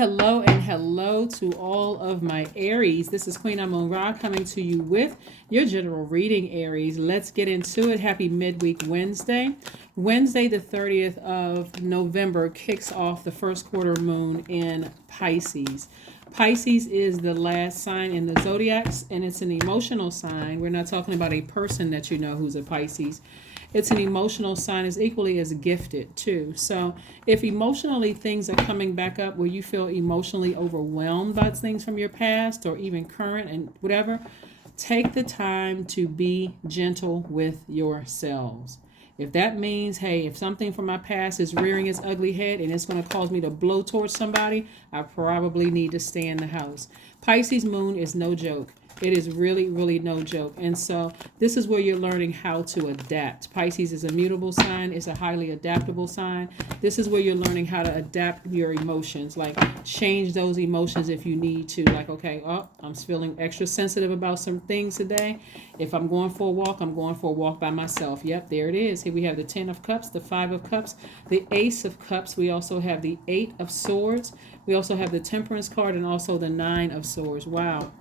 hello, and hello to all of my Aries. This is Queen Amun Ra coming to you with your general reading, Aries. Let's get into it. Happy midweek Wednesday. Wednesday, the 30th of November, kicks off the first quarter moon in Pisces. Pisces is the last sign in the Zodiacs, and it's an emotional sign. We're not talking about a person that you know who's a Pisces. It's an emotional sign, is equally as gifted too. So if emotionally things are coming back up where you feel emotionally overwhelmed by things from your past or even current and whatever, take the time to be gentle with yourselves. If that means, hey, if something from my past is rearing its ugly head and it's going to cause me to blow towards somebody, I probably need to stay in the house. Pisces moon is no joke. It is really, really no joke. And so this is where you're learning how to adapt. Pisces is a mutable sign. It's a highly adaptable sign. This is where you're learning how to adapt your emotions, like change those emotions if you need to. Like, okay, I'm feeling extra sensitive about some things today. If I'm going for a walk, I'm going for a walk by myself. Yep, there it is. Here we have the 10 of Cups, the 5 of Cups, the Ace of Cups. We also have the 8 of Swords. We also have the Temperance card and also the 9 of Swords. Wow.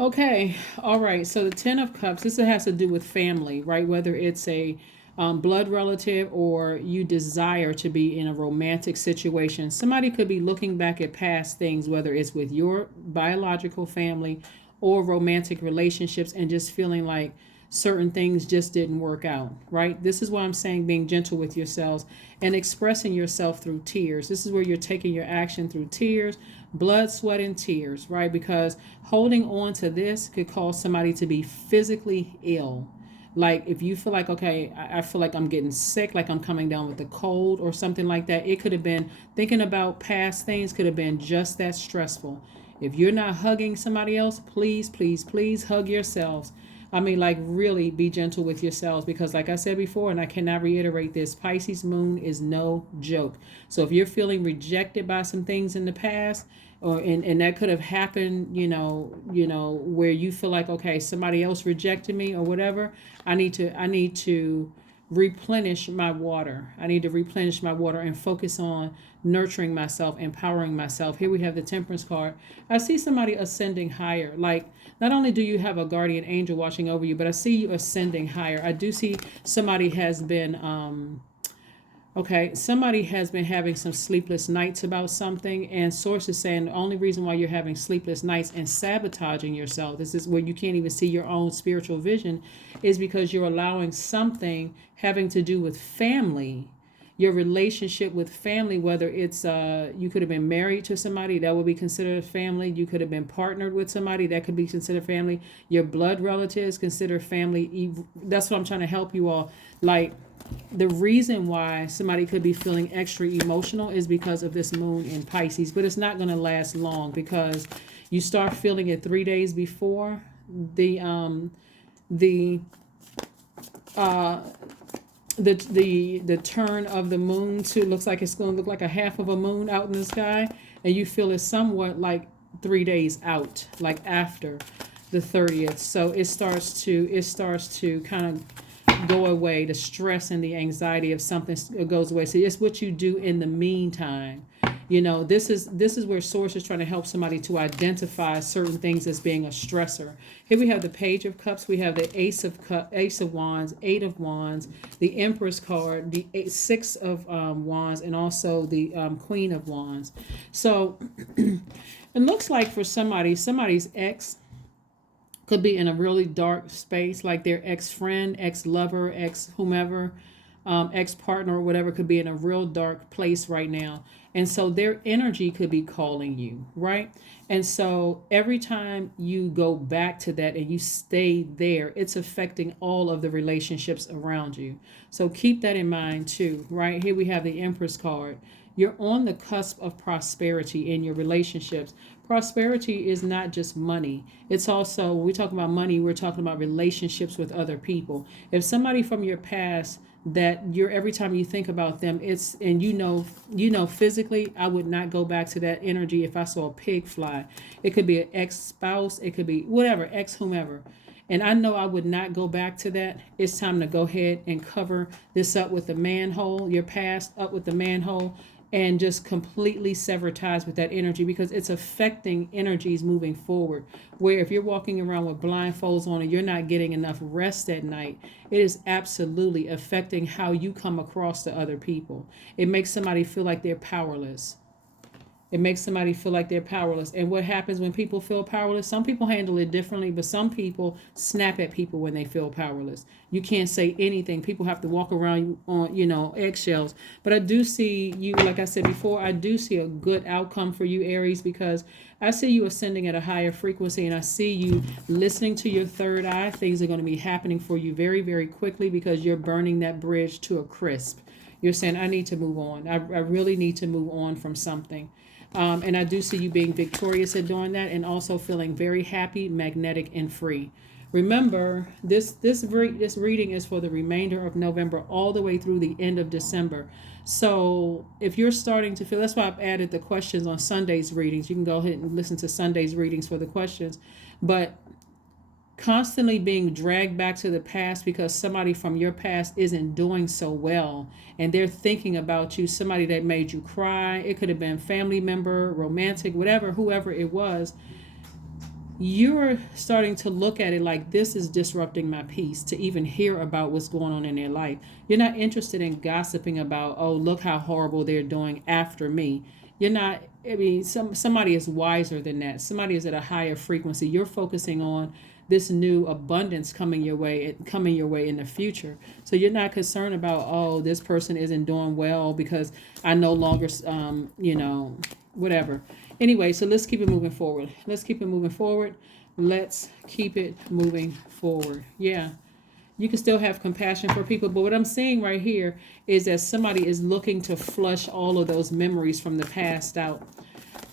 Okay, all right. So the 10 of Cups, this has to do with family, right? Whether it's a blood relative or you desire to be in a romantic situation. Somebody could be looking back at past things, whether it's with your biological family or romantic relationships, and just feeling like certain things just didn't work out, right? This is why I'm saying being gentle with yourselves and expressing yourself through tears. This is where you're taking your action through tears, blood, sweat, and tears, right? Because holding on to this could cause somebody to be physically ill. Like if you feel like, okay, I feel like I'm getting sick, like I'm coming down with a cold or something like that, it could have been thinking about past things, could have been just that stressful. If you're not hugging somebody else, please, please, please hug yourselves. I mean, like, really be gentle with yourselves because, like I said before, and I cannot reiterate this, Pisces moon is no joke. So if you're feeling rejected by some things in the past, or and that could have happened, where you feel like, okay, somebody else rejected me or whatever, I need to replenish my water. I need to replenish my water and focus on nurturing myself, empowering myself. Here we have the Temperance card. I see somebody ascending higher. Like, not only do you have a guardian angel watching over you, but I see you ascending higher. I do see somebody has been somebody has been having some sleepless nights about something, and sources saying the only reason why you're having sleepless nights and sabotaging yourself, this is where you can't even see your own spiritual vision, is because you're allowing something having to do with family, your relationship with family, whether it's you could have been married to somebody that would be considered family, you could have been partnered with somebody that could be considered family, your blood relatives considered family. That's what I'm trying to help you all. Like, the reason why somebody could be feeling extra emotional is because of this moon in Pisces, but it's not going to last long because you start feeling it 3 days before the uh the turn of the moon to, looks like it's going to look like a half of a moon out in the sky, and you feel it somewhat like 3 days out, like after the 30th. So it starts to kind of go away. The stress and the anxiety of something goes away. So it's what you do in the meantime. This is where source is trying to help somebody to identify certain things as being a stressor. Here we have the Page of Cups, we have the Ace of Wands, 8 of Wands, the Empress card, the 6 of Wands, and also the Queen of Wands. So it looks like for somebody's ex could be in a really dark space, like their ex-friend, ex-lover, ex-whomever, ex-partner or whatever could be in a real dark place right now. And so their energy could be calling you, right? And so every time you go back to that and you stay there, it's affecting all of the relationships around you. So keep that in mind too, right? Here we have the Empress card. You're on the cusp of prosperity in your relationships. Prosperity is not just money. It's also, when we talk about money, we're talking about relationships with other people. If somebody from your past that you're, every time you think about them, it's, and physically, I would not go back to that energy if I saw a pig fly. It could be an ex-spouse, it could be whatever, ex-whomever. And I know I would not go back to that. It's time to go ahead and cover this up with the manhole, your past up with the manhole, and just completely sever ties with that energy, because it's affecting energies moving forward. Where if you're walking around with blindfolds on and you're not getting enough rest at night, it is absolutely affecting how you come across to other people. It makes somebody feel like they're powerless. It makes somebody feel like they're powerless. And what happens when people feel powerless? Some people handle it differently, but some people snap at people when they feel powerless. You can't say anything. People have to walk around on, eggshells. But I do see you, like I said before, I do see a good outcome for you, Aries, because I see you ascending at a higher frequency, and I see you listening to your third eye. Things are going to be happening for you very, very quickly, because you're burning that bridge to a crisp. You're saying, I need to move on. I really need to move on from something. And I do see you being victorious at doing that, and also feeling very happy, magnetic, and free. Remember, this reading is for the remainder of November all the way through the end of December. So if you're starting to feel, that's why I've added the questions on Sunday's readings. You can go ahead and listen to Sunday's readings for the questions. But constantly being dragged back to the past because somebody from your past isn't doing so well, and they're thinking about you, somebody that made you cry. It could have been family member, romantic, whatever, whoever it was. You're starting to look at it like, this is disrupting my peace to even hear about what's going on in their life. You're not interested in gossiping about, oh, look how horrible they're doing after me. You're not, I mean, somebody is wiser than that. Somebody is at a higher frequency. You're focusing on this new abundance coming your way in the future. So you're not concerned about, oh, this person isn't doing well because I no longer, whatever. Anyway, so let's keep it moving forward. Let's keep it moving forward. Yeah. You can still have compassion for people, but what I'm saying right here is that somebody is looking to flush all of those memories from the past out.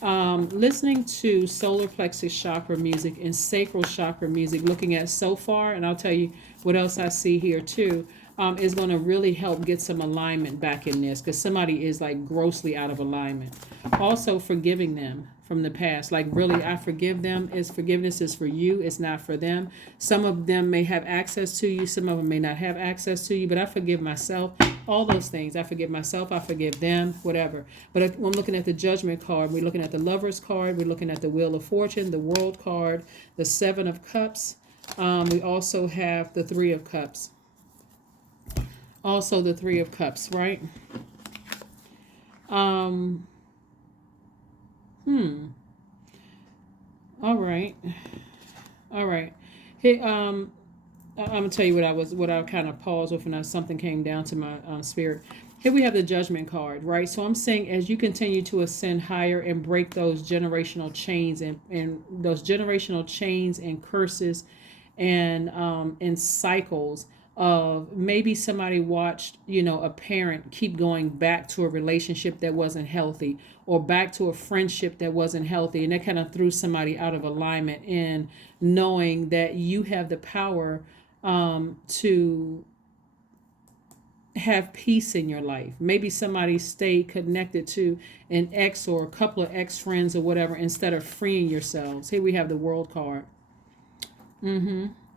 Listening to solar plexus chakra music and sacral chakra music, looking at so far, and I'll tell you what else I see here too, is going to really help get some alignment back in this, because somebody is like grossly out of alignment. Also, forgiving them from the past, like really, I forgive them. Forgiveness is for you, it's not for them. Some of them may have access to you, some of them may not have access to you, but I forgive myself. All those things, I forgive myself, I forgive them, whatever. But if I'm looking at the Judgment card, we're looking at the Lovers card, we're looking at the Wheel of Fortune, the World card, the Seven of Cups. We also have the Three of Cups. Also the Three of Cups, right? All right. Hey, I'm gonna tell you what I kind of paused with, and something came down to my spirit. Here we have the Judgment card, right? So I'm saying, as you continue to ascend higher and break those generational chains and those generational chains and curses and cycles of maybe somebody watched, a parent keep going back to a relationship that wasn't healthy, or back to a friendship that wasn't healthy, and that kind of threw somebody out of alignment. And knowing that you have the power to have peace in your life. Maybe somebody stayed connected to an ex or a couple of ex friends or whatever, instead of freeing yourselves. Here we have the World card.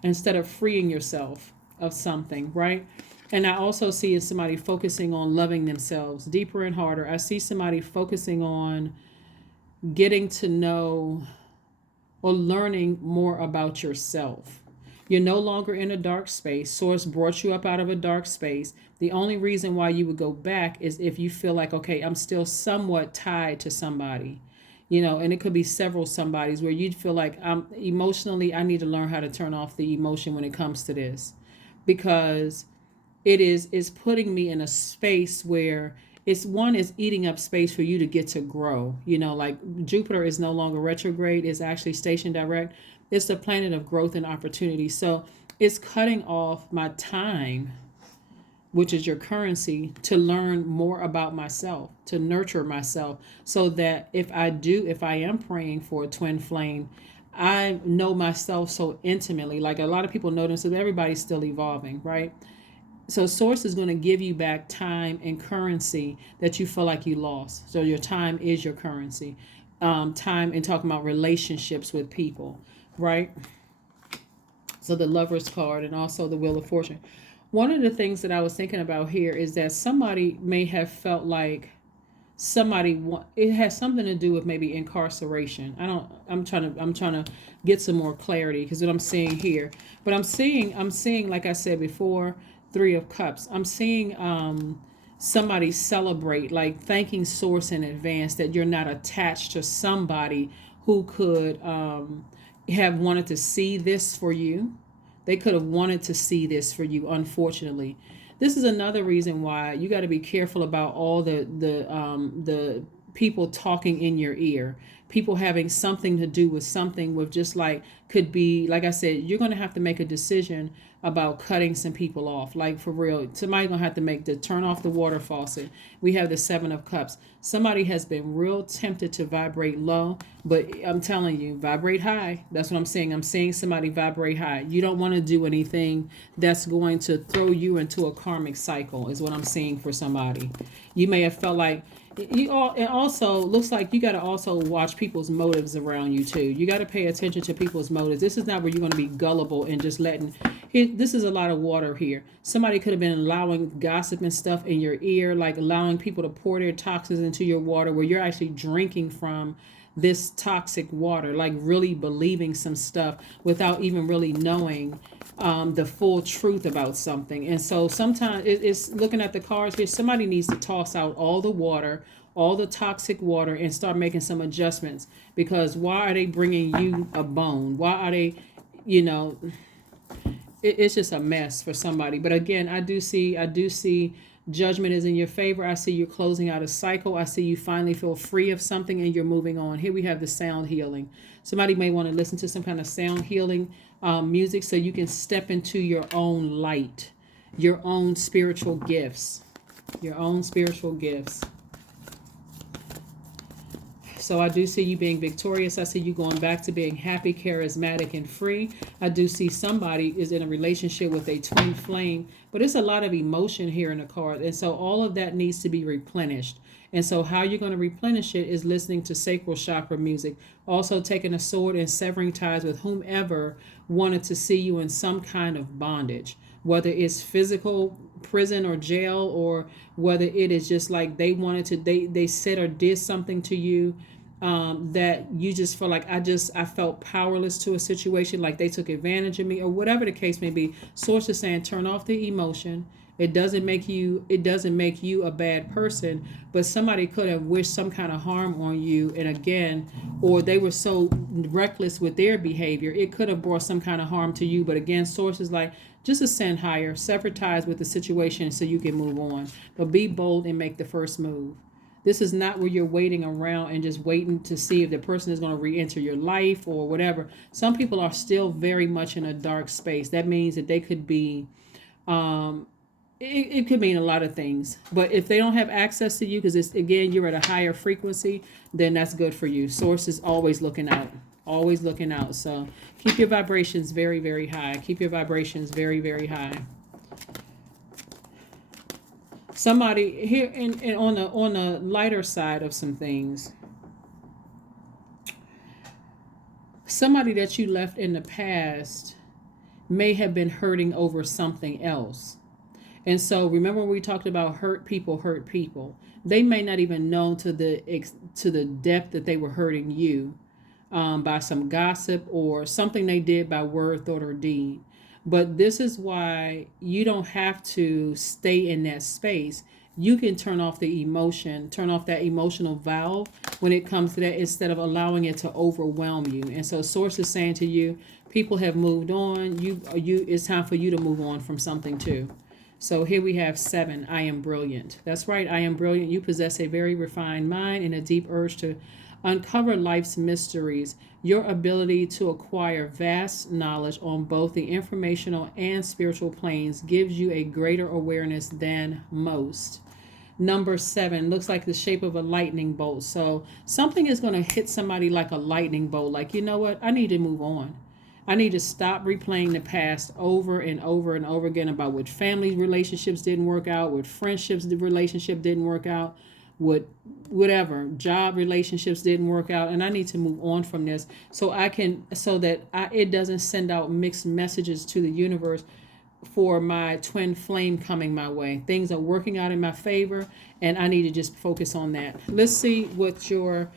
Instead of freeing yourself of something, right? And I also see somebody focusing on loving themselves deeper and harder. I see somebody focusing on getting to know or learning more about yourself. You're no longer in a dark space. Source brought you up out of a dark space. The only reason why you would go back is if you feel like, okay, I'm still somewhat tied to somebody. And it could be several somebodies where you'd feel like, emotionally, I need to learn how to turn off the emotion when it comes to this, because it is putting me in a space where is eating up space for you to get to grow. Like Jupiter is no longer retrograde, it's actually station direct. It's the planet of growth and opportunity. So it's cutting off my time, which is your currency, to learn more about myself, to nurture myself, so that if I am praying for a twin flame, I know myself so intimately. Like a lot of people know themselves, everybody's still evolving, right? So Source is going to give you back time and currency that you feel like you lost. So your time is your currency. Time, and talking about relationships with people, right? So the Lovers card and also the Wheel of Fortune. One of the things that I was thinking about here is that somebody may have felt like it has something to do with maybe incarceration. I'm trying to get some more clarity, because what I'm seeing here, but I'm seeing like I said before, 3 of Cups. I'm seeing somebody celebrate, like thanking source in advance that you're not attached to somebody who could have wanted to see this for you. They could have wanted to see this for you, unfortunately. This is another reason why you got to be careful about all the people talking in your ear, people having something to do with something, with just like, could be, like I said, you're going to have to make a decision about cutting some people off, like for real. Somebody's going to have to turn off the water faucet. We have the 7 of Cups. Somebody has been real tempted to vibrate low, but I'm telling you, vibrate high. That's what I'm saying. I'm seeing somebody vibrate high. You don't want to do anything that's going to throw you into a karmic cycle, is what I'm seeing for somebody. You may have felt like it also looks like you got to also watch people's motives around you too. You got to pay attention to people's motives. This is not where you're going to be gullible and just letting. This is a lot of water here. Somebody could have been allowing gossip and stuff in your ear, like allowing people to pour their toxins into your water, where you're actually drinking from this toxic water, like really believing some stuff without even really knowing the full truth about something. And so sometimes it's looking at the cards here. Somebody needs to toss out all the water, all the toxic water, and start making some adjustments. Because why are they bringing you a bone? Why are they, you know, it's just a mess for somebody. But again, I do see judgment is in your favor. I see you closing out a cycle. I see you finally feel free of something and you're moving on. Here we have the sound healing. Somebody may want to listen to some kind of sound healing music, so you can step into your own light, your own spiritual gifts, your own spiritual gifts. So I do see you being victorious. I see you going back to being happy, charismatic, and free. I do see somebody is in a relationship with a twin flame, but it's a lot of emotion here in the card. And so all of that needs to be replenished. And so how you're going to replenish it is listening to sacral chakra music. Also taking a sword and severing ties with whomever wanted to see you in some kind of bondage, whether it's physical prison or jail, or whether it is just like they wanted to, they said or did something to you that you just feel like I felt powerless to a situation, like they took advantage of me, or whatever the case may be. Source is saying turn off the emotion. It doesn't make you a bad person, but somebody could have wished some kind of harm on you, and again, or they were so reckless with their behavior, it could have brought some kind of harm to you. But again, Source is like, just ascend higher, sever ties with the situation so you can move on. But be bold and make the first move. This is not where you're waiting around and just waiting to see if the person is going to re-enter your life or whatever. Some people are still very much in a dark space. That means that they could be, it could mean a lot of things. But if they don't have access to you, because it's, again, you're at a higher frequency, then that's good for you. Source is always looking out. Always looking out. So keep your vibrations very, very high. Keep your vibrations very, very high. Somebody here, and on the lighter side of some things, somebody that you left in the past may have been hurting over something else. And so remember we talked about hurt people. They may not even know to the depth that they were hurting you by some gossip or something they did by word, thought, or deed. But this is why you don't have to stay in that space. You can turn off the emotion, turn off that emotional valve when it comes to that, instead of allowing it to overwhelm you. And so Source is saying to you, people have moved on. It's time for you to move on from something too. So here we have 7. I am brilliant. That's right. I am brilliant. You possess a very refined mind and a deep urge to uncover life's mysteries. Your ability to acquire vast knowledge on both the informational and spiritual planes gives you a greater awareness than most. Number 7 looks like the shape of a lightning bolt. So something is going to hit somebody like a lightning bolt. Like, you know what? I need to move on. I need to stop replaying the past over and over and over again about what family relationships didn't work out, what friendships, the relationship didn't work out, what whatever job relationships didn't work out, and I need to move on from this so that it doesn't send out mixed messages to the universe. for my twin flame coming my way. Things are working out in my favor, and I need to just focus on that. Let's see what your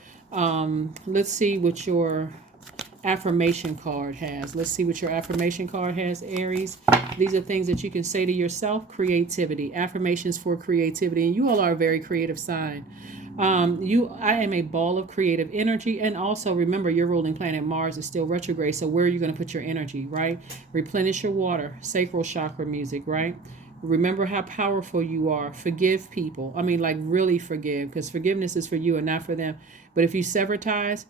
affirmation card has. Let's see what your affirmation card has, Aries. These are things that you can say to yourself. Creativity, affirmations for creativity, and you all are a very creative sign. I am a ball of creative energy, and also remember your ruling planet Mars is still retrograde. So where are you going to put your energy, right? Replenish your water, sacral chakra music, right? Remember how powerful you are. Forgive people. I mean, like really forgive, because forgiveness is for you and not for them. But if you sever ties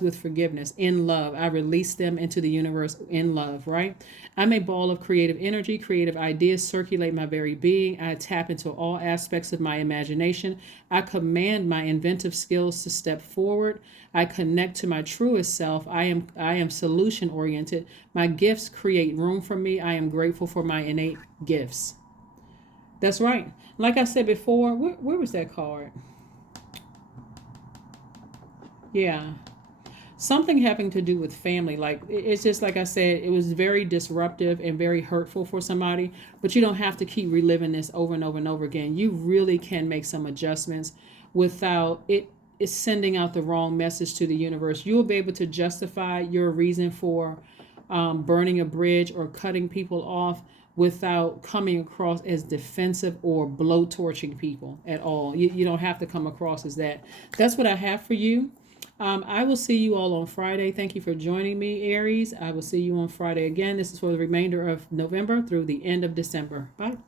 with forgiveness in love. I release them into the universe in love, right? I'm a ball of creative energy. Creative ideas circulate my very being. I tap into all aspects of my imagination. I command my inventive skills to step forward. I connect to my truest self. I am solution oriented. My gifts create room for me. I am grateful for my innate gifts. That's right. Like I said before, where was that card? Yeah. Something having to do with family. Like it's just like I said, it was very disruptive and very hurtful for somebody, but you don't have to keep reliving this over and over and over again. You really can make some adjustments without it is sending out the wrong message to the universe. You will be able to justify your reason for burning a bridge or cutting people off without coming across as defensive or blowtorching people at all. You don't have to come across as that. That's what I have for you. I will see you all on Friday. Thank you for joining me, Aries. I will see you on Friday again. This is for the remainder of November through the end of December. Bye.